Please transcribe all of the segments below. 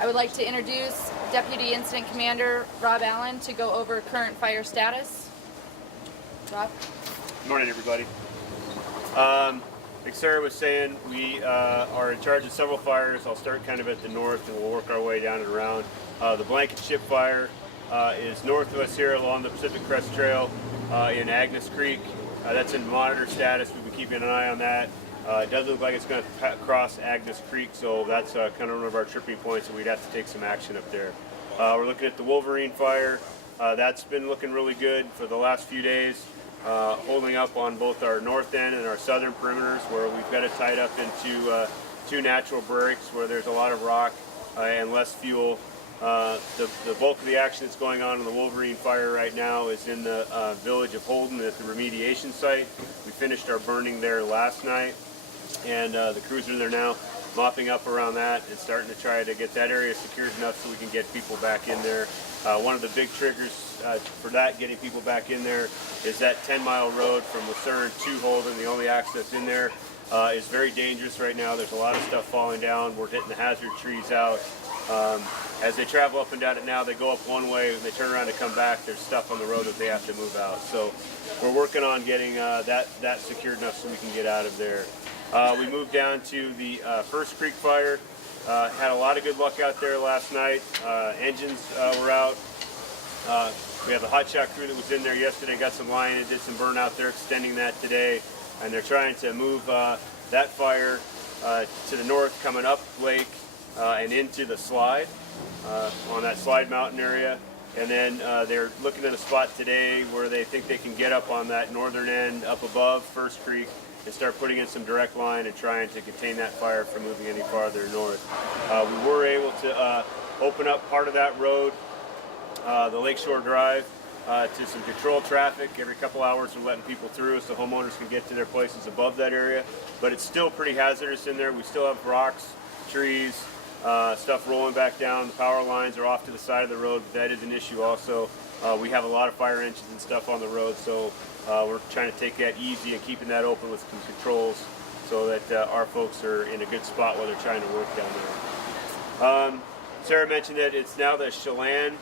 I would like to introduce Deputy Incident Commander Rob Allen to go over current fire status. Rob? Good morning, everybody. Like Sarah was saying, we are in charge of several fires. I'll start kind of at the north and we'll work our way down and around. The Blankenship fire is north of us here along the Pacific Crest Trail in Agnes Creek. That's in monitor status. We've been keeping an eye on that. It doesn't look like it's going to cross Agnes Creek, so that's kind of one of our tripping points, and we'd have to take some action up there. We're looking at the Wolverine fire. That's been looking really good for the last few days, holding up on both our north end and our southern perimeters, where we've got it tied up into two natural breaks where there's a lot of rock and less fuel. The bulk of the action that's going on in the Wolverine fire right now is in the village of Holden at the remediation site. We finished our burning there last night, and the crews are there now mopping up around that and starting to try to get that area secured enough so we can get people back in there. One of the big triggers for that, getting people back in there, is that 10-mile road from Lucerne to Holden. The only access in there is very dangerous right now. There's a lot of stuff falling down. We're hitting the hazard trees out. As they travel up and down it now, they go up one way, when they turn around to come back, there's stuff on the road that they have to move out. So we're working on getting that secured enough so we can get out of there. We moved down to the First Creek fire. Had a lot of good luck out there last night. Engines were out. We have the hotshot crew that was in there yesterday, got some line and did some burn out there, extending that today. And they're trying to move that fire to the north, coming up lake and into the slide, on that slide mountain area. And then they're looking at a spot today where they think they can get up on that northern end up above First Creek and start putting in some direct line and trying to contain that fire from moving any farther north. We were able to open up part of that road, the Lakeshore Drive, to some controlled traffic. Every couple hours we're letting people through so homeowners can get to their places above that area. But it's still pretty hazardous in there. We still have rocks, trees, stuff rolling back down. The power lines are off to the side of the road, but that is an issue also. We have a lot of fire engines and stuff on the road, so we're trying to take that easy and keeping that open with some controls so that our folks are in a good spot while they're trying to work down there. Sarah mentioned that it's now the Chelan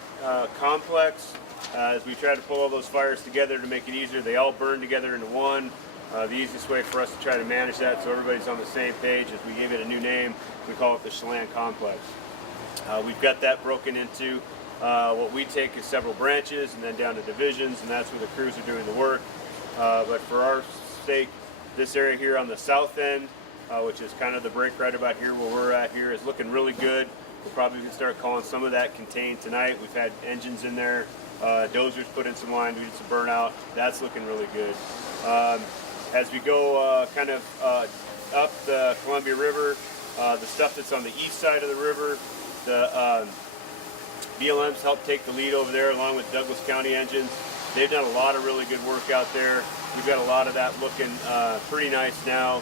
Complex. As we try to pull all those fires together to make it easier, they all burn together into one. The easiest way for us to try to manage that so everybody's on the same page is we gave it a new name. We call it the Chelan Complex. We've got that broken into what we take as several branches and then down to divisions, and that's where the crews are doing the work. But for our sake, this area here on the south end, which is kind of the break right about here where we're at here, is looking really good. We'll probably start calling some of that contained tonight. We've had engines in there, dozers put in some line, we did some burnout. That's looking really good. As we go kind of up the Columbia River, the stuff that's on the east side of the river, the BLMs help take the lead over there along with Douglas County engines. They've done a lot of really good work out there. We've got a lot of that looking pretty nice now.